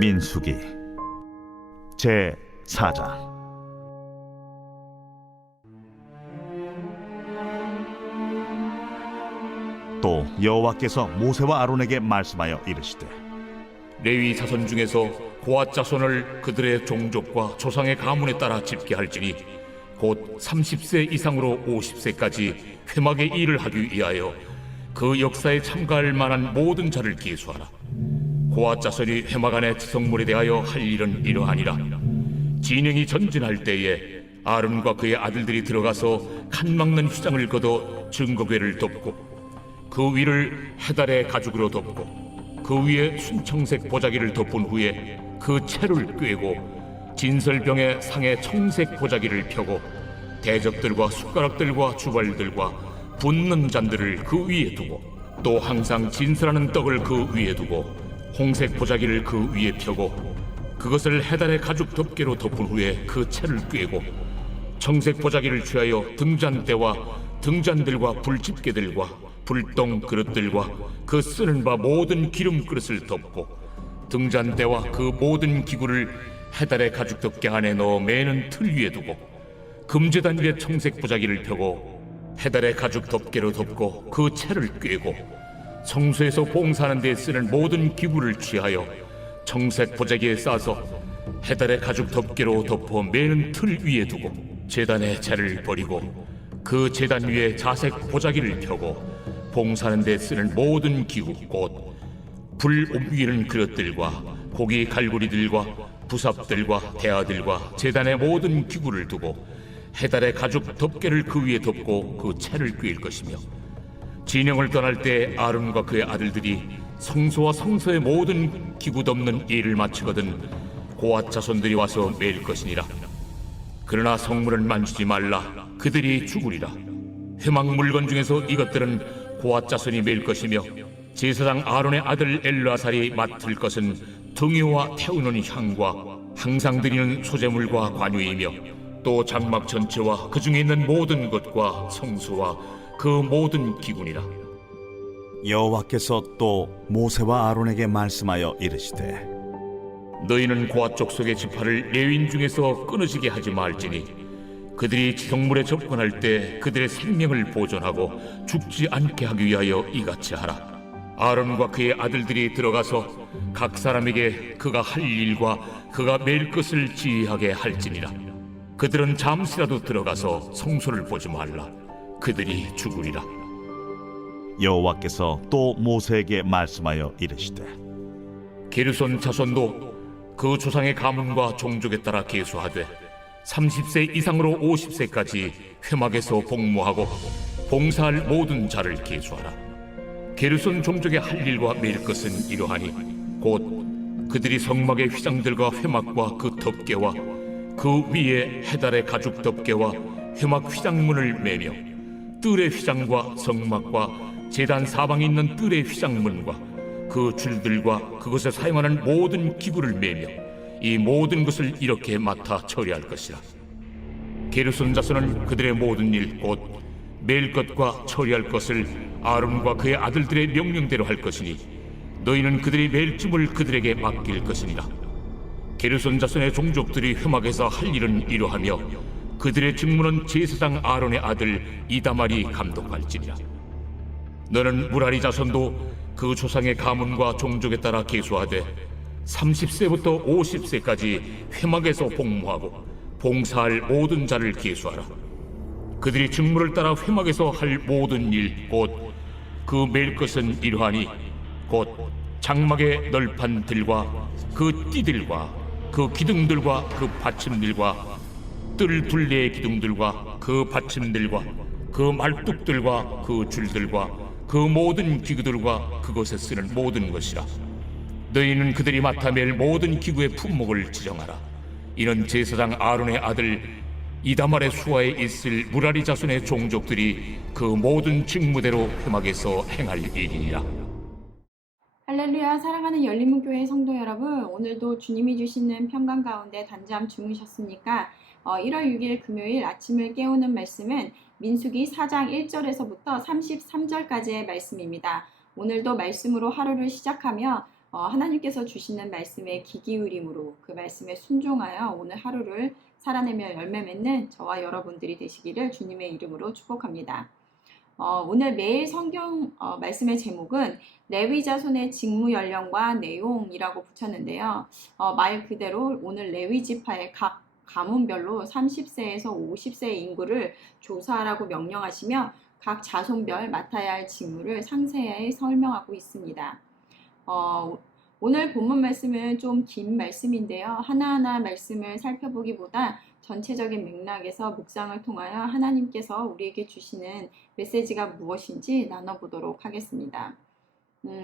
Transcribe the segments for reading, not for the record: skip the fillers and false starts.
민수기 제 4장. 또 여호와께서 모세와 아론에게 말씀하여 이르시되, 레위 자손 중에서 고앗 자손을 그들의 종족과 조상의 가문에 따라 집계할지니 곧 30세 이상으로 50세까지 회막의 일을 하기 위하여 그 역사에 참가할 만한 모든 자를 계수하라. 고앗 자손이 회막 안의 지성물에 대하여 할 일은 이러하니라. 진영이 전진할 때에 아론과 그의 아들들이 들어가서 칸 막는 휘장을 걷어 증거궤를 덮고 그 위를 해달의 가죽으로 덮고 그 위에 순청색 보자기를 덮은 후에 그 채를 꿰고 진설병의 상에 청색 보자기를 펴고 대접들과 숟가락들과 주발들과 붓는 잔들을 그 위에 두고 또 항상 진설하는 떡을 그 위에 두고 홍색 보자기를 그 위에 펴고 그것을 해달의 가죽 덮개로 덮은 후에 그 채를 꿰고 청색 보자기를 취하여 등잔대와 등잔들과 불집게들과 불똥 그릇들과 그 쓰는 바 모든 기름 그릇을 덮고 등잔대와 그 모든 기구를 해달의 가죽 덮개 안에 넣어 매는 틀 위에 두고 금제단 위에 청색 보자기를 펴고 해달의 가죽 덮개로 덮고 그 채를 꿰고 성소에서 봉사하는 데 쓰는 모든 기구를 취하여 청색 보자기에 싸서 해달의 가죽 덮개로 덮어 매는 틀 위에 두고 제단의 채를 버리고 그 제단 위에 자색 보자기를 펴고 봉사하는 데 쓰는 모든 기구 곧 불 옮기는 그릇들과 고기 갈고리들과 부삽들과 대야들과 제단의 모든 기구를 두고 해달의 가죽 덮개를 그 위에 덮고 그 채를 꿰일 것이며 진영을 떠날 때 아론과 그의 아들들이 성소와 성소의 모든 기구 덮는 일을 마치거든 고앗 자손들이 와서 매일 것이니라. 그러나 성물은 만지지 말라. 그들이 죽으리라. 회막 물건 중에서 이것들은 고앗 자손이 매일 것이며 제사장 아론의 아들 엘르아살이 맡을 것은 등유와 태우는 향과 항상 드리는 소제물과 관유이며 또 장막 전체와 그 중에 있는 모든 것과 성소와 그 모든 기구니라. 여호와께서 또 모세와 아론에게 말씀하여 이르시되, 너희는 고앗 족속의 지파를 레위인 중에서 끊어지게 하지 말지니 그들이 지성물에 접근할 때 그들의 생명을 보존하고 죽지 않게 하기 위하여 이같이 하라. 아론과 그의 아들들이 들어가서 각 사람에게 그가 할 일과 그가 매일 것을 지휘하게 할지니라. 그들은 잠시라도 들어가서 성소를 보지 말라. 그들이 죽으리라. 여호와께서 또 모세에게 말씀하여 이르시되, 게르손 자손도 그 조상의 가문과 종족에 따라 계수하되 30세 이상으로 50세까지 회막에서 복무하고 봉사할 모든 자를 계수하라. 게르손 종족의 할 일과 매일 것은 이러하니 곧 그들이 성막의 휘장들과 회막과 그 덮개와 그 위에 해달의 가죽 덮개와 회막 휘장문을 매며 뜰의 휘장과 성막과 제단 사방에 있는 뜰의 휘장문과 그 줄들과 그것에 사용하는 모든 기구를 매며 이 모든 것을 이렇게 맡아 처리할 것이라. 게르손 자손은 그들의 모든 일 곧 매일 것과 처리할 것을 아론과 그의 아들들의 명령대로 할 것이니 너희는 그들이 매일 짐을 그들에게 맡길 것이니라. 게르손 자손의 종족들이 회막에서 할 일은 이러하며 그들의 직무는 제사장 아론의 아들 이다말이 감독할지니라. 너는 무라리 자손도 그 조상의 가문과 종족에 따라 계수하되 30세부터 50세까지 회막에서 복무하고 봉사할 모든 자를 계수하라. 그들이 직무를 따라 회막에서 할 모든 일 곧 그 매일 것은 이러하니 곧 장막의 널판들과 그 띠들과 그 기둥들과 그 받침들과 뜰 둘레의 기둥들과 그 받침들과 그 말뚝들과 그 줄들과 그 모든 기구들과 그것에 쓰는 모든 것이라. 너희는 그들이 맡아 맬 모든 기구의 품목을 지정하라. 이는 제사장 아론의 아들 이다말의 수하에 있을 무라리 자손의 종족들이 그 모든 직무대로 회막에서 행할 일이니라. 할렐루야. 사랑하는 열린문교회 성도 여러분, 오늘도 주님이 주시는 평강 가운데 단잠 주무셨습니까? 1월 6일 금요일 아침을 깨우는 말씀은 민수기 4장 1절에서부터 33절까지의 말씀입니다. 오늘도 말씀으로 하루를 시작하며 하나님께서 주시는 말씀에 귀 기울임으로 그 말씀에 순종하여 오늘 하루를 살아내며 열매 맺는 저와 여러분들이 되시기를 주님의 이름으로 축복합니다. 오늘 매일 성경 말씀의 제목은 레위 자손의 직무 연령과 내용이라고 붙였는데요. 말 그대로 오늘 레위 지파의 각 가문별로 30세에서 50세의 인구를 조사하라고 명령하시며 각 자손별 맡아야 할 직무를 상세히 설명하고 있습니다. 오늘 본문 말씀은 좀 긴 말씀인데요. 하나하나 말씀을 살펴보기보다 전체적인 맥락에서 묵상을 통하여 하나님께서 우리에게 주시는 메시지가 무엇인지 나눠보도록 하겠습니다.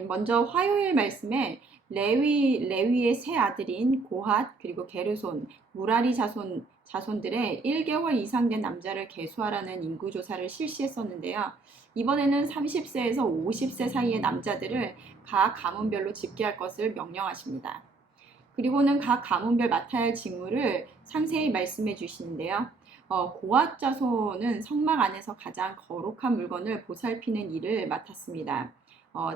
먼저 화요일 말씀에 레위의 세 아들인 고핫 그리고 게르손, 무라리 자손들의 1개월 이상 된 남자를 계수하라는 인구조사를 실시했었는데요. 이번에는 30세에서 50세 사이의 남자들을 각 가문별로 집계할 것을 명령하십니다. 그리고는 각 가문별 맡아야 할 직무를 상세히 말씀해 주시는데요. 고핫 자손은 성막 안에서 가장 거룩한 물건을 보살피는 일을 맡았습니다.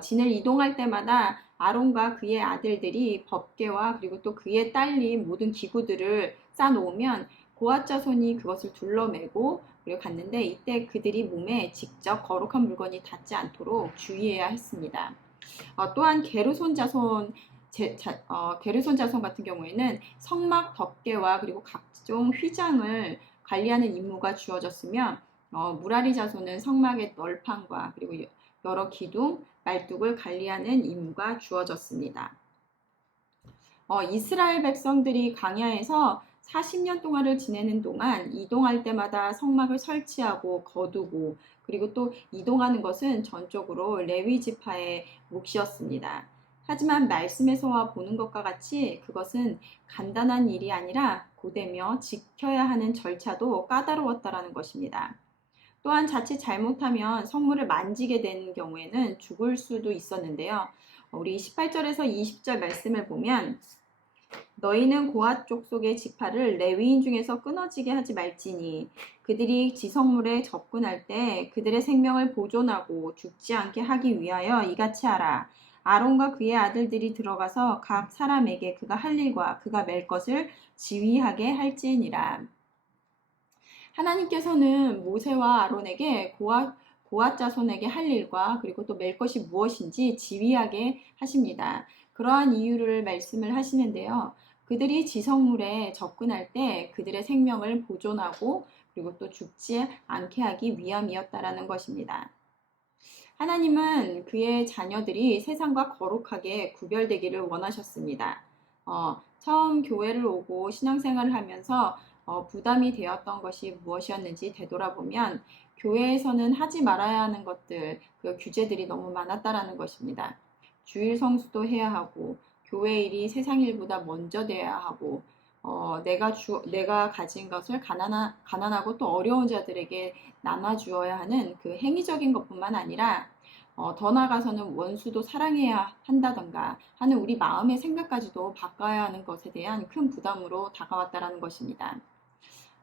진을 이동할 때마다 아론과 그의 아들들이 법궤와 그리고 또 그에 딸린 모든 기구들을 쌓아놓으면 고핫 자손이 그것을 둘러매고 그리고 갔는데 이때 그들이 몸에 직접 거룩한 물건이 닿지 않도록 주의해야 했습니다. 또한 게르손 자손 같은 경우에는 성막 덮개와 그리고 각종 휘장을 관리하는 임무가 주어졌으며 무라리 자손은 성막의 널판과 그리고 여러 기둥, 말뚝을 관리하는 임무가 주어졌습니다. 이스라엘 백성들이 광야에서 40년 동안을 지내는 동안 이동할 때마다 성막을 설치하고 거두고 그리고 또 이동하는 것은 전적으로 레위 지파의 몫이었습니다. 하지만 말씀에서 보는 것과 같이 그것은 간단한 일이 아니라 고되며 지켜야 하는 절차도 까다로웠다라는 것입니다. 또한 자칫 잘못하면 성물을 만지게 되는 경우에는 죽을 수도 있었는데요. 우리 18절에서 20절 말씀을 보면 너희는 고핫 족속의 지파를 레위인 중에서 끊어지게 하지 말지니 그들이 지성물에 접근할 때 그들의 생명을 보존하고 죽지 않게 하기 위하여 이같이 하라. 아론과 그의 아들들이 들어가서 각 사람에게 그가 할 일과 그가 맬 것을 지휘하게 할지니라. 하나님께서는 모세와 아론에게 고핫 자손에게 할 일과 그리고 또 맬 것이 무엇인지 지휘하게 하십니다. 그러한 이유를 말씀을 하시는데요. 그들이 지성물에 접근할 때 그들의 생명을 보존하고 그리고 또 죽지 않게 하기 위함이었다라는 것입니다. 하나님은 그의 자녀들이 세상과 거룩하게 구별되기를 원하셨습니다. 처음 교회를 오고 신앙생활을 하면서 부담이 되었던 것이 무엇이었는지 되돌아보면 교회에서는 하지 말아야 하는 것들, 그 규제들이 너무 많았다라는 것입니다. 주일 성수도 해야 하고 교회 일이 세상 일보다 먼저 돼야 하고 내가 가진 것을 가난하고 또 어려운 자들에게 나눠주어야 하는 그 행위적인 것뿐만 아니라 더 나아가서는 원수도 사랑해야 한다던가 하는 우리 마음의 생각까지도 바꿔야 하는 것에 대한 큰 부담으로 다가왔다라는 것입니다.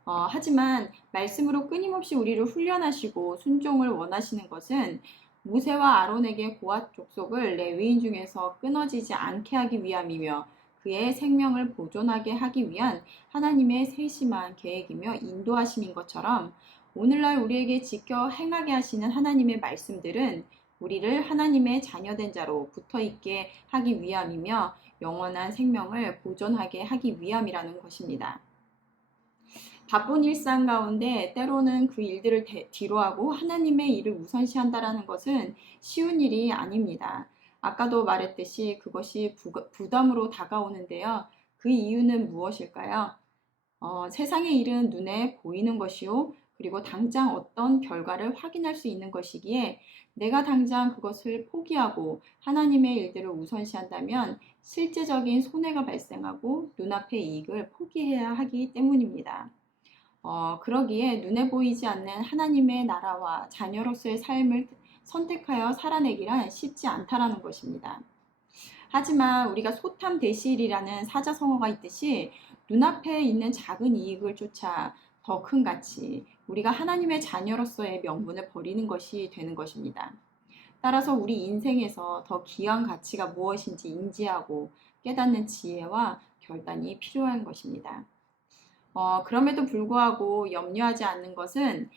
하지만 말씀으로 끊임없이 우리를 훈련하시고 순종을 원하시는 것은 모세와 아론에게 고핫 족속을 레위인 중에서 끊어지지 않게 하기 위함이며 그의 생명을 보존하게 하기 위한 하나님의 세심한 계획이며 인도하심인 것처럼 오늘날 우리에게 지켜 행하게 하시는 하나님의 말씀들은 우리를 하나님의 자녀된 자로 붙어있게 하기 위함이며 영원한 생명을 보존하게 하기 위함이라는 것입니다. 바쁜 일상 가운데 때로는 그 일들을 뒤로하고 하나님의 일을 우선시한다라는 것은 쉬운 일이 아닙니다. 아까도 말했듯이 그것이 부담으로 다가오는데요. 그 이유는 무엇일까요? 세상의 일은 눈에 보이는 것이요. 그리고 당장 어떤 결과를 확인할 수 있는 것이기에 내가 당장 그것을 포기하고 하나님의 일들을 우선시한다면 실제적인 손해가 발생하고 눈앞의 이익을 포기해야 하기 때문입니다. 그러기에 눈에 보이지 않는 하나님의 나라와 자녀로서의 삶을 선택하여 살아내기란 쉽지 않다라는 것입니다. 하지만 우리가 소탐대실이라는 사자성어가 있듯이 눈앞에 있는 작은 이익을 쫓아 더 큰 가치, 우리가 하나님의 자녀로서의 명분을 버리는 것이 되는 것입니다. 따라서 우리 인생에서 더 귀한 가치가 무엇인지 인지하고 깨닫는 지혜와 결단이 필요한 것입니다. 그럼에도 불구하고 염려하지 않는 것은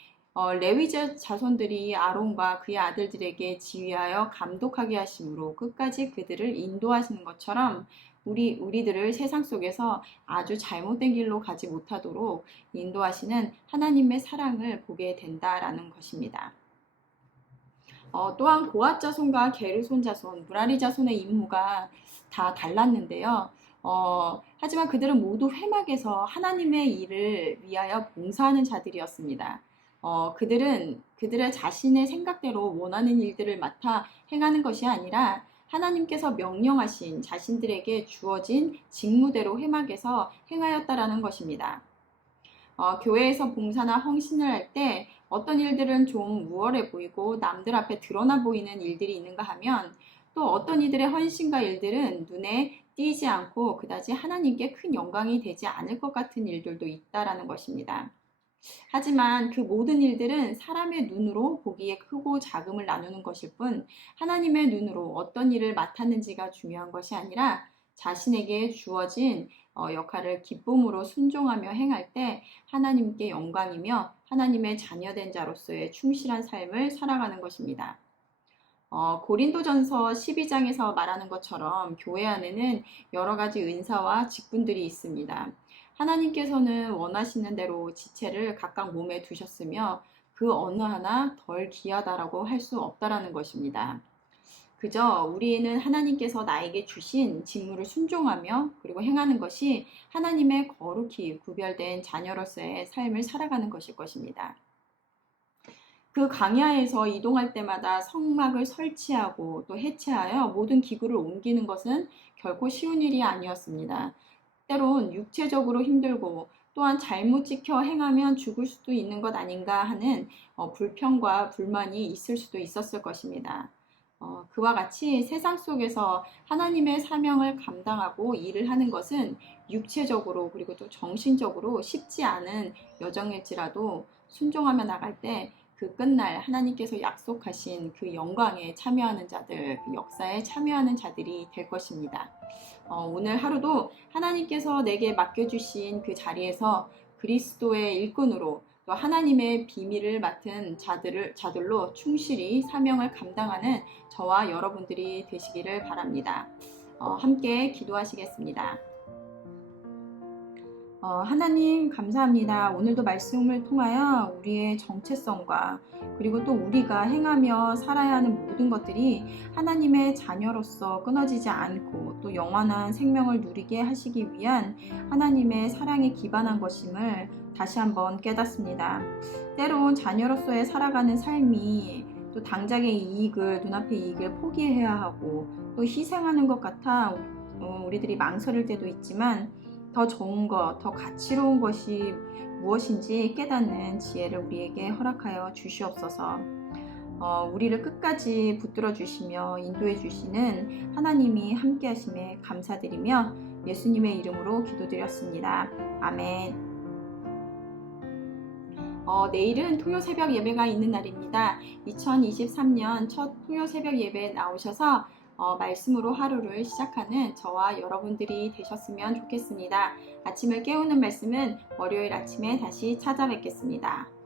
레위 자손들이 아론과 그의 아들들에게 지휘하여 감독하게 하심으로 끝까지 그들을 인도하시는 것처럼 우리들을 세상 속에서 아주 잘못된 길로 가지 못하도록 인도하시는 하나님의 사랑을 보게 된다라는 것입니다. 또한 고핫 자손과 게르손 자손, 무라리 자손의 임무가 다 달랐는데요. 하지만 그들은 모두 회막에서 하나님의 일을 위하여 봉사하는 자들이었습니다. 그들은 그들의 자신의 생각대로 원하는 일들을 맡아 행하는 것이 아니라 하나님께서 명령하신 자신들에게 주어진 직무대로 회막에서 행하였다라는 것입니다. 교회에서 봉사나 헌신을 할 때 어떤 일들은 좀 우월해 보이고 남들 앞에 드러나 보이는 일들이 있는가 하면 또 어떤 이들의 헌신과 일들은 눈에 띄지 않고 그다지 하나님께 큰 영광이 되지 않을 것 같은 일들도 있다라는 것입니다. 하지만 그 모든 일들은 사람의 눈으로 보기에 크고 작음을 나누는 것일 뿐 하나님의 눈으로 어떤 일을 맡았는지가 중요한 것이 아니라 자신에게 주어진 역할을 기쁨으로 순종하며 행할 때 하나님께 영광이며 하나님의 자녀된 자로서의 충실한 삶을 살아가는 것입니다. 고린도전서 12장에서 말하는 것처럼 교회 안에는 여러 가지 은사와 직분들이 있습니다. 하나님께서는 원하시는 대로 지체를 각각 몸에 두셨으며 그 어느 하나 덜 귀하다라고 할 수 없다라는 것입니다. 그저 우리는 하나님께서 나에게 주신 직무를 순종하며 그리고 행하는 것이 하나님의 거룩히 구별된 자녀로서의 삶을 살아가는 것일 것입니다. 그 광야에서 이동할 때마다 성막을 설치하고 또 해체하여 모든 기구를 옮기는 것은 결코 쉬운 일이 아니었습니다. 때론 육체적으로 힘들고 또한 잘못 지켜 행하면 죽을 수도 있는 것 아닌가 하는 불평과 불만이 있을 수도 있었을 것입니다. 그와 같이 세상 속에서 하나님의 사명을 감당하고 일을 하는 것은 육체적으로 그리고 또 정신적으로 쉽지 않은 여정일지라도 순종하며 나갈 때 그 끝날 하나님께서 약속하신 그 영광에 참여하는 자들, 그 역사에 참여하는 자들이 될 것입니다. 오늘 하루도 하나님께서 내게 맡겨주신 그 자리에서 그리스도의 일꾼으로 또 하나님의 비밀을 맡은 자들로 충실히 사명을 감당하는 저와 여러분들이 되시기를 바랍니다. 함께 기도하시겠습니다. 하나님 감사합니다. 오늘도 말씀을 통하여 우리의 정체성과 그리고 또 우리가 행하며 살아야 하는 모든 것들이 하나님의 자녀로서 끊어지지 않고 또 영원한 생명을 누리게 하시기 위한 하나님의 사랑에 기반한 것임을 다시 한번 깨닫습니다. 때론 자녀로서의 살아가는 삶이 또 당장의 이익을, 눈앞의 이익을 포기해야 하고 또 희생하는 것 같아 우리들이 망설일 때도 있지만 더 좋은 것, 더 가치로운 것이 무엇인지 깨닫는 지혜를 우리에게 허락하여 주시옵소서. 우리를 끝까지 붙들어 주시며 인도해 주시는 하나님이 함께 하심에 감사드리며 예수님의 이름으로 기도드렸습니다. 아멘. 내일은 토요 새벽 예배가 있는 날입니다. 2023년 첫 토요 새벽 예배에 나오셔서 말씀으로 하루를 시작하는 저와 여러분들이 되셨으면 좋겠습니다. 아침을 깨우는 말씀은 월요일 아침에 다시 찾아뵙겠습니다.